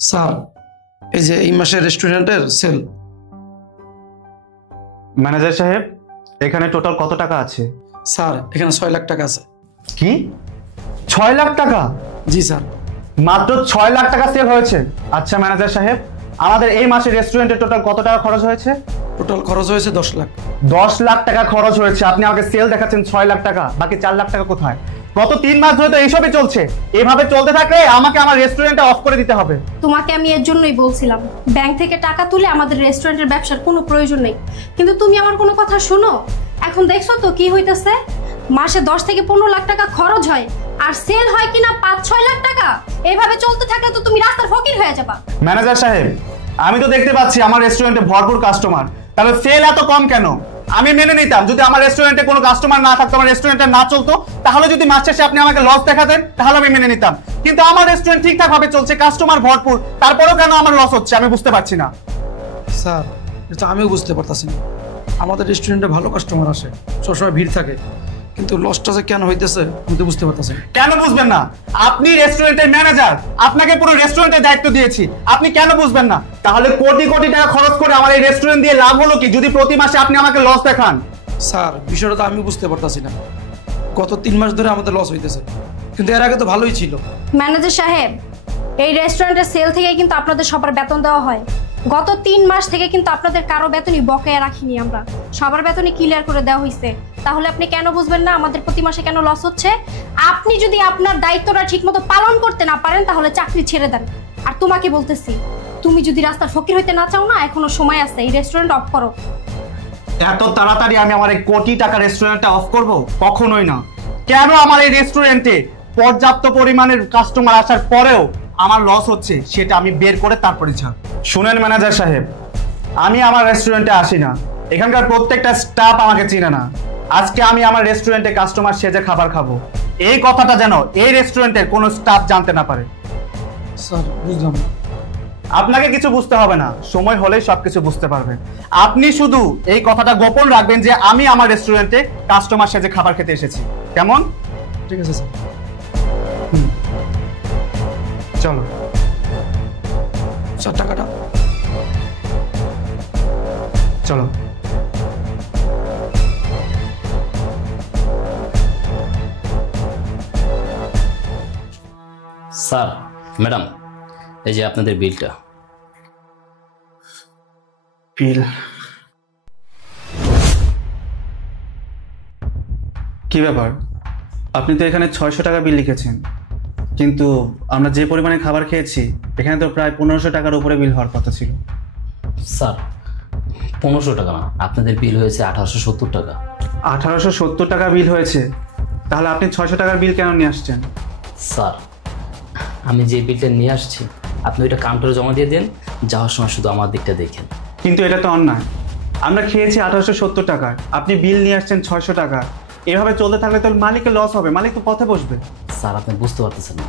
Sir, এই যে এই মাসের রেস্টুরেন্টের সেল। ম্যানেজার সাহেব, এখানে টোটাল কত টাকা আছে? স্যার, এখানে 6 লাখ টাকা আছে। কি 6 লাখ টাকা? জি স্যার। মাত্র 6 লাখ টাকা সেল হয়েছে? আচ্ছা ম্যানেজার সাহেব, আমাদের এই মাসে রেস্টুরেন্টে টোটাল কত টাকা খরচ হয়েছে? টোটাল খরচ হয়েছে 10 লাখ। 10 লাখ টাকা খরচ হয়েছে, আপনি আমাকে সেল দেখাচ্ছেন 6 লাখ টাকা, বাকি 4 লাখ টাকা কোথায়? গত 3 মাস ধরে তো এইসবই চলছে, এভাবে চলতে থাকলে আমাকে আমার রেস্টুরেন্টটা অফ করে দিতে হবে। তোমাকে আমি এর জন্যই বলছিলাম ব্যাংক থেকে টাকা তুলে আমাদের রেস্টুরেন্টের ব্যবসার কোনো প্রয়োজন নেই, কিন্তু তুমি আমার কোনো কথা শোনো। এখন দেখছো তো কি হইতেছে, মাসে 10 থেকে 15 লাখ টাকা খরচ হয় আর সেল হয় কিনা 5-6 লাখ টাকা। এভাবে চলতে থাকলে তো তুমি রাস্তার ফকির হয়ে যাবা। ম্যানেজার সাহেব, আমি তো দেখতে পাচ্ছি আমার রেস্টুরেন্টে ভরপুর কাস্টমার, তাহলে সেল এত কম কেন? আমি মেনে নিতাম যদি আমার রেস্টুরেন্টে কোনো কাস্টমার না থাকতো, আমার রেস্টুরেন্টে না চলতো, তাহলে যদি মাস শেষে আপনি আমাকে লস দেখাতেন তাহলে আমি মেনে নিতাম। কিন্তু আমার রেস্টুরেন্ট ঠিকঠাক ভাবে চলছে, কাস্টমার ভরপুর, তারপরেও কেন আমার লস হচ্ছে আমি বুঝতে পারছি না। স্যার, এটা আমিও বুঝতে পারতাছি না। আমাদের রেস্টুরেন্টে ভালো কাস্টমার আসে, সবসময় ভিড় থাকে, কিন্তু লসটা যে কেন হইতেছে আমি তো বুঝতে পারতাছি না। কেন বুঝবেন না? আপনি রেস্টুরেন্টের ম্যানেজার, আপনাকে পুরো রেস্টুরেন্টের দায়িত্ব দিয়েছি, আপনি কেন বুঝবেন না? তাহলে কোটি কোটি টাকা খরচ করে আমার এই রেস্টুরেন্ট দিয়ে লাভ হলো কি যদি প্রতি মাসে আপনি আমাকে লস দেখান? স্যার, বিষয়টা তো আমি বুঝতে পারতাছি না। গত 3 মাস ধরে আমাদের লস হইতেছে, কিন্তু এর আগে তো ভালোই ছিল। ম্যানেজার সাহেব, এই রেস্টুরেন্টের সেল থেকে কিন্তু আপনাদের সবার বেতন দেওয়া হয়। গত 3 মাস থেকে কিন্তু আপনাদের কারো বেতনই বকেয়া রাখিনি আমরা, সবার বেতনই ক্লিয়ার করে দেওয়া হয়েছে। তাহলে আপনি কেন বুঝবেন না আমাদের প্রতি মাসে কেন লস হচ্ছে? আপনি যদি আপনার দায়িত্বটা ঠিকমতো পালন করতে না পারেন তাহলে চাকরি ছেড়ে দেন। আর তোমাকে বলতেছি, তুমি যদি রাস্তার ফকির হইতে না চাও না, এখনো সময় আছে, এই রেস্টুরেন্ট অফ করো। এত তাড়াতাড়ি আমি আমার এই কোটি টাকা রেস্টুরেন্টটা অফ করব? কখনোই না। কেন আমার এই রেস্টুরেন্টে পর্যাপ্ত পরিমাণের কাস্টমার আসার পরেও আমার লস হচ্ছে সেটা আমি বের করে তারপরে ছাড়। শুনেন ম্যানেজার সাহেব, আমি আমার রেস্টুরেন্টে আসি না, এখানকার প্রত্যেকটা স্টাফ আমাকে চিনে না। আজকে আমি আমার রেস্টুরেন্টে কাস্টমার সেজে খাবার খাবো, এই কথাটা যেন এই রেস্টুরেন্টের কোনো স্টাফ জানতে না পারে। স্যার, বুঝলাম। আপনাকে কিছু বুঝতে হবে না, সময় হলেই সবকিছু বুঝতে পারবেন। আপনি শুধু এই কথাটা গোপন রাখবেন যে আমি আমার রেস্টুরেন্টে কাস্টমার সেজে খাবার খেতে এসেছি, কেমন? ঠিক আছে স্যার। চলো। স্যার, টাকাটা? চলো। স্যার, ম্যাডাম, এই যে আপনাদের বিলটা। বিল? কি ব্যাপার, আপনি তো এখানে 600 টাকা বিল লিখেছেন, কিন্তু আমরা যে পরিমাণে খাবার খেয়েছি এখানে তো প্রায় 1500 টাকার উপরে বিল হওয়ার কথা ছিল। স্যার, 1500 টাকা না, আপনাদের বিল হয়েছে 1870 টাকা। 1870 টাকা বিল হয়েছে? তাহলে আপনি 600 টাকার বিল কেন নিয়ে আসছেন? স্যার, আমি যে বিলটা নিয়ে আসছি আপনি ওইটা কাউন্টারে জমা দিয়ে দেন, যাওয়ার সময় শুধু আমার দিকটা দেখেন। কিন্তু এটা তো অন্যায়, আমরা খেয়েছি 1870 টাকার, আপনি বিল নিয়ে আসছেন 600 টাকা। এভাবে চলতে থাকলে তো মালিকের লস হবে, মালিক তো পথে বসবে। স্যার, আপনি বুঝতে পারতেছেন না,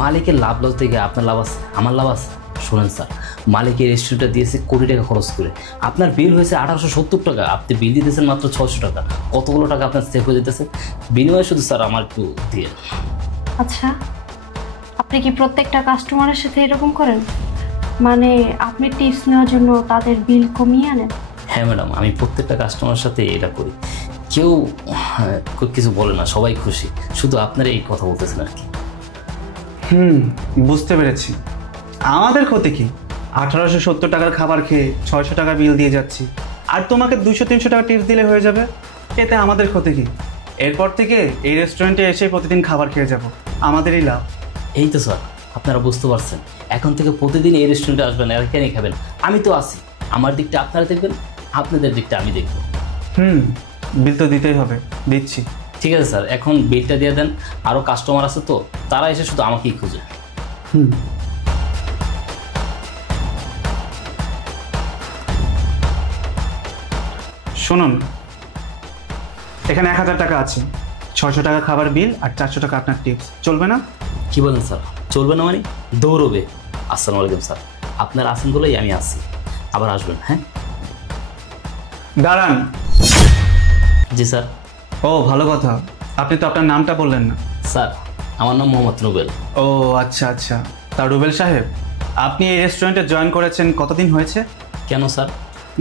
মালিকের লাভ লস দেখে আপনার লাভ আছে, আমার লাভ আছে। শোনেন স্যার, মালিকের রেস্টুরেন্টটা দিয়েছে কোটি টাকা খরচ করে, আপনার বিল হয়েছে 1870 টাকা, আপনি বিল দিতেছেন মাত্র 600 টাকা। কতগুলো টাকা আপনার সেভ হয়ে যেতেছে, বিনিময়ে শুধু স্যার আমার একটু দিয়ে। আচ্ছা, আপনি কি প্রত্যেকটা কাস্টমারের সাথে এরকম করেন? মানে আপনি টিপস নেওয়ার জন্য তাদের বিল কমিয়ে আনেন? হ্যাঁ ম্যাডাম, আমি প্রত্যেকটা কাস্টমারের সাথে এটা করি, কেউ কিছু বলে না, সবাই খুশি, শুধু আপনারা এই কথা বলতেছেন আর কি। বুঝতে পেরেছি। আমাদের ক্ষতি কি? 1870 টাকার খাবার খেয়ে 600 টাকা বিল দিয়ে যাচ্ছি, আর তোমাকে 200-300 টাকা টিপস দিলে হয়ে যাবে, এতে আমাদের ক্ষতি কি? এরপর থেকে এই রেস্টুরেন্টে এসে প্রতিদিন খাবার খেয়ে যাব, আমাদেরই লাভ। এই তো স্যার, আপনারা বুঝতে পারছেন, এখন থেকে প্রতিদিন এই রেস্টুরেন্টে আসবেন, আর কেন খাবেন, আমি তো আছি, আমার দিকটা আপনারা দেখবেন, আপনাদের দিকটা আমি দেখব। বিল তো দিতেই হবে, দিচ্ছি। ঠিক আছে স্যার, এখন বিলটা দিয়ে দেন, আরও কাস্টমার আছে তো, তারা এসে শুধু আমাকেই খুঁজে। শুনুন, এখানে 1000 টাকা আছে, 600 টাকা খাবার বিল আর 400 টাকা আপনার টিপস, চলবে না? কি বলেন স্যার, চলবে না মানে? দৌড়বে। আসসালামু আলাইকুম স্যার, আপনার আসেন বলেই আমি আসছি, আবার আসবেন। হ্যাঁ, দাঁড়ান। জি স্যার। ও ভালো কথা, আপনি তো আপনার নামটা বললেন না। স্যার, আমার নাম মোহাম্মদ রুবেল। ও আচ্ছা আচ্ছা, তা রুবেল সাহেব, আপনি এই রেস্টুরেন্টে জয়েন করেছেন কতদিন হয়েছে? কেন স্যার?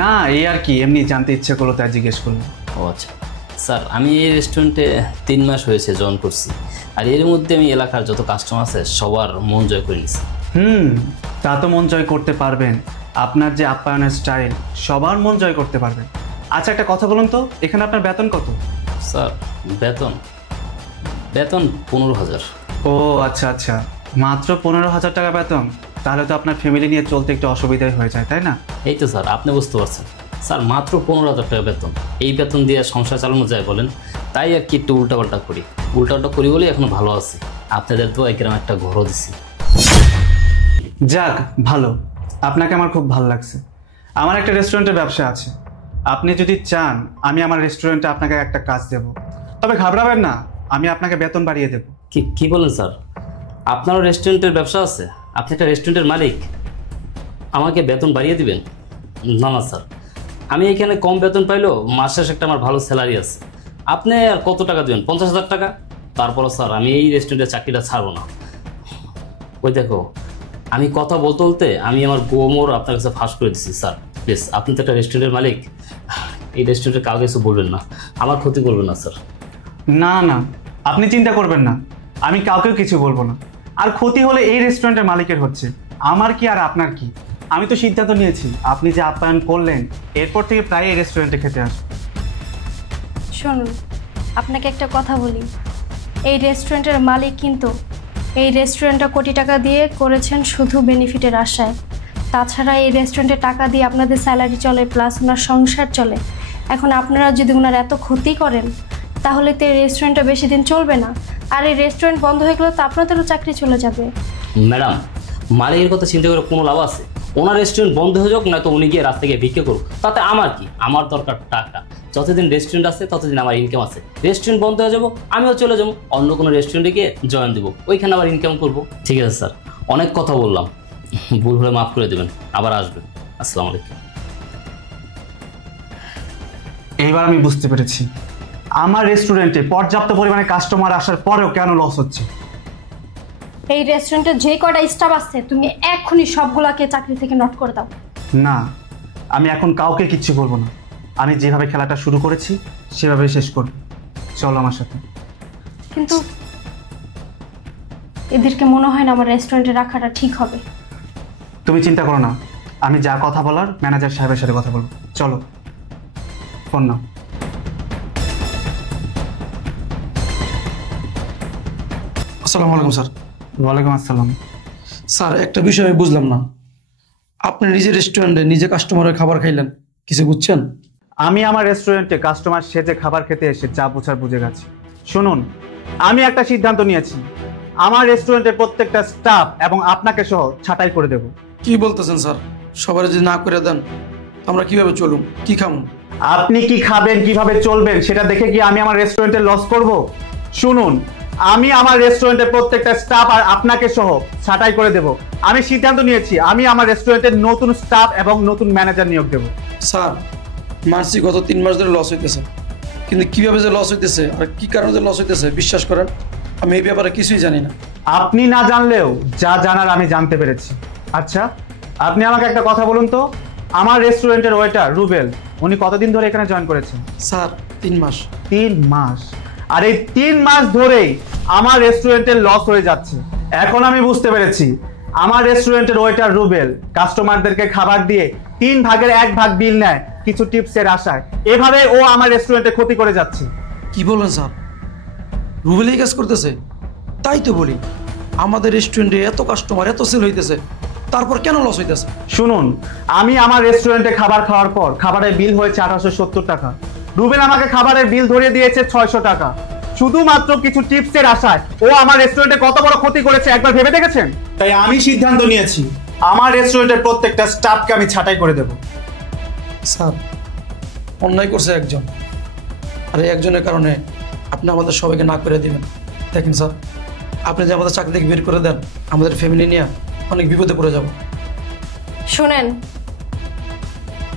না, এই আর কি, এমনি জানতে ইচ্ছে করলো তাই জিজ্ঞেস করলাম। ও আচ্ছা স্যার, আমি এই রেস্টুরেন্টে 3 মাস হয়েছে জয়েন করছি। আর এর মধ্যে আমি এলাকার যত কাস্টমার আছে সবার মন জয় করে নিয়েছি। তা তো মন জয় করতে পারবেন, আপনার যে আপ্যায়নের স্টাইল সবার মন জয় করতে পারবেন। আচ্ছা, একটা কথা বলুন তো, এখানে আপনার বেতন কত? স্যার বেতন 15,000। ও আচ্ছা আচ্ছা, মাত্র 15,000 টাকা বেতন? তাহলে তো আপনার ফ্যামিলি নিয়ে চলতে একটু অসুবিধাই হয়ে যায়, তাই না? এই তো স্যার, আপনি বুঝতে পারছেন। স্যার মাত্র 15,000 টাকা বেতন, এই বেতন দিয়ে সংসার চালানো যায় বলেন? তাই আর কি একটু উল্টাপাল্টা করি বলেই এখন ভালো আছি। আপনাদের তো একরকম একটা ঘরও দিছি। যাক, ভালো, আপনাকে আমার খুব ভালো লাগছে। আমার একটা রেস্টুরেন্টের ব্যবসা আছে, আপনি যদি চান আমি আমার রেস্টুরেন্টে আপনাকে একটা কাজ দেব। তবে ঘাবড়াবেন না, আমি আপনাকে বেতন বাড়িয়ে দেব। কি বলেন স্যার? আপনারও রেস্টুরেন্টের ব্যবসা আছে? আপনি একটা রেস্টুরেন্টের মালিক, আমাকে বেতন বাড়িয়ে দিবেন? না না স্যার, আমি এখানে কম বেতন পাইলেও মাস শেষে একটা আমার ভালো স্যালারি আছে। আপনি আর কত টাকা দেবেন? 50,000 টাকা? তারপরও স্যার আমি এই রেস্টুরেন্টের চাকরিটা ছাড়বো না। ওই দেখো, আমি কথা বলতে আমি আমার গোমর আপনার কাছে ফাঁস করে দিচ্ছি। স্যার প্লিজ, আপনি তো একটা রেস্টুরেন্টের মালিক, এই রেস্টুরেন্টের কাউকে কিছু বলবেন না, আমার ক্ষতি করবেন না স্যার। না না, আপনি চিন্তা করবেন না, আমি কাউকেও কিছু বলবো না। আর ক্ষতি হলে এই রেস্টুরেন্টের মালিকের হচ্ছে, আমার কি আর আপনার কি? আমি তো সিদ্ধান্ত নিয়েছি, আপনি যে আপ্যায়ন করলেন এরপর থেকে প্রায় এই রেস্টুরেন্টে খেতে আসবো। শুনুন, আপনাকে একটা কথা বলি, এই রেস্টুরেন্টের মালিক কিন্তু এই রেস্টুরেন্টটা কোটি টাকা দিয়ে করেছেন শুধু বেনিফিটের আশায়। তাছাড়া এই রেস্টুরেন্টে টাকা দিয়ে আপনাদের স্যালারি চলে, প্লাস ওনার সংসার চলে। এখন আপনারা যদি ওনার এত ক্ষতি করেন তাহলে তো এই রেস্টুরেন্টটা বেশি দিন চলবে না। আর এই রেস্টুরেন্ট বন্ধ হয়ে গেলে তো আপনাদেরও চাকরি চলে যাবে। ম্যাডাম, মালিকের কথা চিন্তা করে কোনো লাভ আছে? ওনার রেস্টুরেন্ট বন্ধ হয়ে যাক, নয়তো উনি গিয়ে রাস্তায় গিয়ে ভিক্ষে করুক, তাতে আমার কি? আমার দরকার টাকা। যতদিন রেস্টুরেন্ট আছে ততদিন আমার ইনকাম আছে। রেস্টুরেন্ট বন্ধ হয়ে যাবো, আমিও চলে যাবো অন্য কোনো রেস্টুরেন্টে গিয়ে জয়েন দেবো, ওইখানে আবার ইনকাম করবো। ঠিক আছে স্যার, অনেক কথা বললাম, ভুল হলে মাফ করে দেবেন, আবার আসবেন। আসসালামু আলাইকুম। এইবার আমি বুঝতে পেরেছি আমার রেস্টুরেন্টে পর্যাপ্ত পরিমাণে কাস্টমার আসার পরেও কেন লস হচ্ছে। এই রেস্টুরেন্টে যে কটা স্টাফ আছে তুমি এক্ষুনি সবগুলাকে চাকরি থেকে নট করে দাও। না, আমি এখন কাউকে কিচ্ছু বলবো না, আমি যেভাবে খেলাটা শুরু করেছি সেভাবে শেষ করব। চলো আমার সাথে। কিন্তু এদেরকে মনে হয় না আমার রেস্টুরেন্টে রাখাটা ঠিক হবে। তুমি চিন্তা করো না, আমি যা কথা বলার ম্যানেজার সাহেবের সাথে কথা বলবো। চলো, ফোন নাও। আসসালামু আলাইকুম স্যার। ওয়ালাইকুম আসসালাম। স্যার, একটা বিষয় আমি বুঝলাম না, আপনি নিজে রেস্টুরেন্টে নিজে কাস্টমারের খাবার খাইলেন, কিছু বুঝছেন? আমি আমার রেস্টুরেন্টে কাস্টমার সেজে খাবার খেতে এসে যা বুঝার বুঝে গেছি। শুনুন, আমি একটা সিদ্ধান্ত নিয়েছি, আমার রেস্টুরেন্টের প্রত্যেকটা স্টাফ এবং আপনাকে সহ ছাঁটাই করে দেব। কি বলতেছেন স্যার? সবার যদি না করে দেন আমরা কিভাবে চলুন, কি খামু? আপনি কি খাবেন, কিভাবে চলবেন সেটা দেখে কি আমি আমার রেস্টুরেন্টে লস করব? শুনুন, আমি আমার রেস্টুরেন্টের প্রত্যেকটা স্টাফ আর আপনাকে সহ ছাঁটাই করে দেব। আমি সিদ্ধান্ত নিয়েছি, আমি আমার রেস্টুরেন্টের নতুন স্টাফ এবং নতুন ম্যানেজার নিয়োগ দেব। স্যার, মানসি গত 3 মাস ধরে লস হইতেছে, কিন্তু কিভাবে যে লস হইতেছে আর কি কারণে যে লস হইতেছে বিশ্বাস করেন আমি এই ব্যাপারে কিছুই জানি না। আপনি না জানলেও যা জানার আমি জানতে পেরেছি। আচ্ছা, আপনি আমাকে একটা কথা বলুন তো, আমার রেস্টুরেন্টের ওয়েটার রুবেল, উনি কতদিন ধরে এখানে জয়েন করেছেন? স্যার 3 মাস। 3 মাস? আর এই 3 মাস ধরেই আমার রেস্টুরেন্টের লস হয়ে যাচ্ছে। এখন আমি বুঝতে পেরেছি, আমার রেস্টুরেন্টের ওয়েটার রুবেল কাস্টমারদেরকে খাবার দিয়ে 3 ভাগের 1 ভাগ বিল নেয় কিছু টিপসের আশায়। এভাবে ও আমার রেস্টুরেন্টে ক্ষতি করে যাচ্ছে। কি বলেন স্যার? রুবেল এই কাজ করতেছে? তাই তো বলি, আমাদের রেস্টুরেন্টে এত কাস্টমার, এত সেল হইতেছে, তারপর কেন লস হইতেছে? শুনুন, আমি আমার রেস্টুরেন্টে খাবার খাওয়ার পর খাবারের বিল হয়েছে 1870 টাকা। রুবেল আমাকে খাবারের বিল ধরিয়ে দিয়েছে 600 টাকা, শুধুমাত্র কিছু টিপসের আশায়। ও আমার রেস্টুরেন্টে কত বড় ক্ষতি করেছে একবার ভেবে দেখেছেন? তাই আমি সিদ্ধান্ত নিয়েছি, আমার রেস্টুরেন্টের প্রত্যেকটা স্টাফকে আমি ছাঁটাই করে দেব। স্যার, অন্যায় করছে একজন, আর এই একজনের কারণে আপনি আমাদের সবাইকে না করে দিবেন। দেখেন স্যার, আপনি যে আমাদের চাকরি থেকে বের করে দেন, আমাদের ফ্যামিলি নিয়ে অনেক বিপদে পড়ে যাব। শুনেন,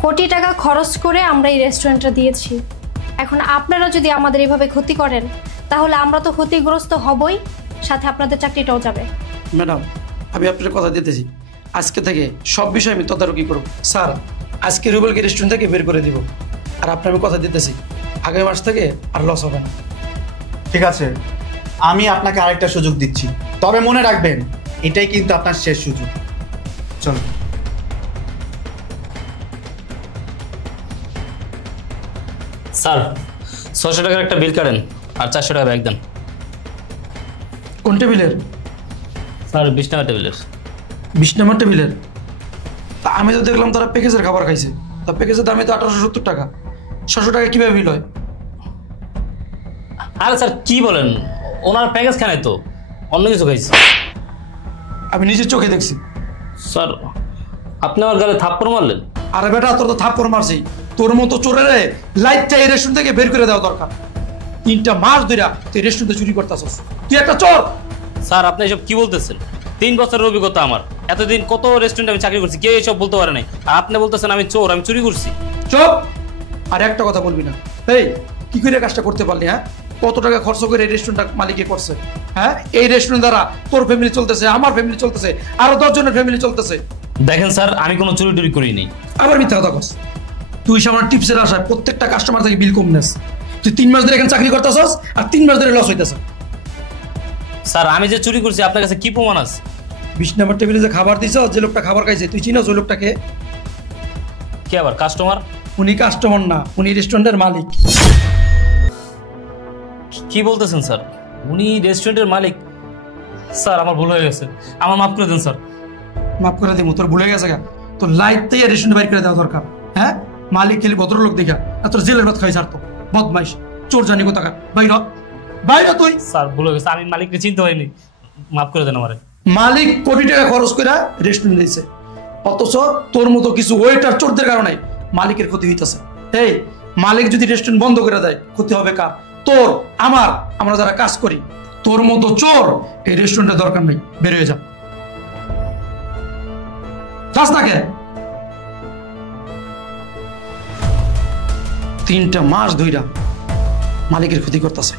কোটি টাকা খরচ করে আমরা এই রেস্টুরেন্টটা দিয়েছি, এখন আপনারা যদি আমাদের এইভাবে ক্ষতি করেন তাহলে আমরা তো ক্ষতিগ্রস্ত হবই, সাথে আপনাদের চাকরিটাও যাবে। ম্যাডাম, আমি আপনার কথা দিতেছি, আজকে থেকে সব বিষয়ে আমি তদারকি করব। স্যার, আজকে রুবেলকে রেস্টুরেন্ট থেকে বের করে দিব। আর আপনি আমি কথা দিতেছি, আগামী মাস থেকে আর লস হবে না। ঠিক আছে, আমি আপনাকে আরেকটা সুযোগ দিচ্ছি, তবে মনে রাখবেন এটাই কিন্তু আপনার শেষ সুযোগ। চলো। স্যার 600 টাকার একটা বিল কাটেন আর 400 টাকা ব্যাগ দেন। কোন টেবিলের? স্যার 20 টাকা টেবিলের। 20 নম্বর টেবিলের? তা আমি তো দেখলাম তারা প্যাকেজের খাবার খাইছে। তা প্যাকেজের দামে তো 1870 টাকা। 600 টাকা কীভাবে বিল হয়? আরে স্যার কি বলেন, ওনার প্যাকেজ খানে তো অন্য কিছু খাইছে। আমি নিজের চোখে দেখছি। স্যার আপনি আমার গালে থাপ্পড় মারলেন। আরে বেটা, তোর তো থাপ্পড় মারছি। তোর মতো চোরেরে লাইটটা এই রেস্টুরেন্ট থেকে বের করে দেওয়া দরকার। 3টা মাস ধরে তুই রেস্টুরেন্টে চুরি করতেছস, তুই একটা চোর। স্যার আপনি এসব কি বলতেছেন? 3 বছরের অভিজ্ঞতা আমার, এতদিন কত রেস্টুরেন্টে আমি চাকরি করছি, কেউ এসব বলতে পারে নাই। আর আপনি বলতেছেন আমি চোর, আমি চুরি করছি। চুপ! আর একটা কথা বলবি না। এই, কি করে কাজটা করতে পারলি? হ্যাঁ, কত টাকা খরচ করে এই রেস্টুরেন্টটা মালিকে করছে? হ্যাঁ, এই রেস্টুরেন্ট দ্বারা তোর ফ্যামিলি চলতেছে, আমার ফ্যামিলি চলতেছে, আরো 10 জনের ফ্যামিলি চলতেছে। দেখেন স্যার, আমি কোনো চুরি টুরি করি নাই। আবার মিথ্যা কথা কস। তুই সামান্য টিপসের আশায় প্রত্যেকটা কাস্টমার থেকে বিল কম নেস। তুই 3 মাস ধরে এখানে চাকরি করতেছস আর 3 মাস ধরে লস হইতেছে। স্যার আমি যে চুরি করছি আপনার কাছে কি প্রমাণ আছে? 20 নম্বর টেবিলে যে খাবার দিছ, যে লোকটা খাবার খাইছে, তুই চিনস ওই লোকটাকে? কে আবার কাস্টমার? উনি কাস্টমার না, উনি রেস্টুরেন্টের মালিক। কি বলতেছেন স্যার? উনি রেস্টুরেন্টের মালিক? স্যার আমার ভুল হয়ে গেছে, আমার মাফ করে দেন স্যার। মাফ করে দিব? তোর ভুলে গেছে গা? তোর লাইট থেকে রেস্টুরেন্ট বাইর করে দেওয়া দরকার। হ্যাঁ, মালিক খেলি ভদ্রলোক দেখা, আর তোর জেলের ভাত খাই ছাড়তো। বদমাইশ, চোর জানি কোথাকার। বাইর বাইর তুই। স্যার ভুল হয়ে গেছে, আমি মালিককে চিনতে পারিনি, মাফ করে দেন আমারে। মালিক কোটি টাকা খরচ করে রেস্টুরেন্ট দিয়েছে, অথচ তোর মতো কিছু ওয়েটার চোরদের কারণে মালিকের ক্ষতি হইতেছে। এই, মালিক যদি রেস্টুরেন্ট বন্ধ করে দেয়, ক্ষতি হবে কার? তোর, আমার, আমরা যারা কাজ করি। তোর মতো চোর এই রেস্টুরেন্টের দরকার নেই, বের হয়ে যা। যাস না কে? 3টা মাস ধইরা মালিকের ক্ষতি করতেছে।